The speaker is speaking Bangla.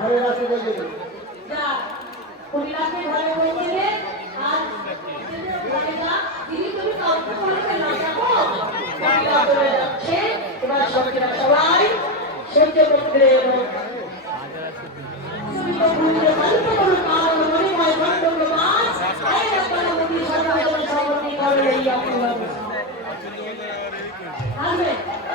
ভালো আছে বলে যা কবিরাকে ভালো বলে যে আর তুমি ভালো না তুমি তুমি কাউকে বলে না দেখো কবিরাকে আছে তোমার সবকে সবাই সেইকে পক্ষে এবং আমরা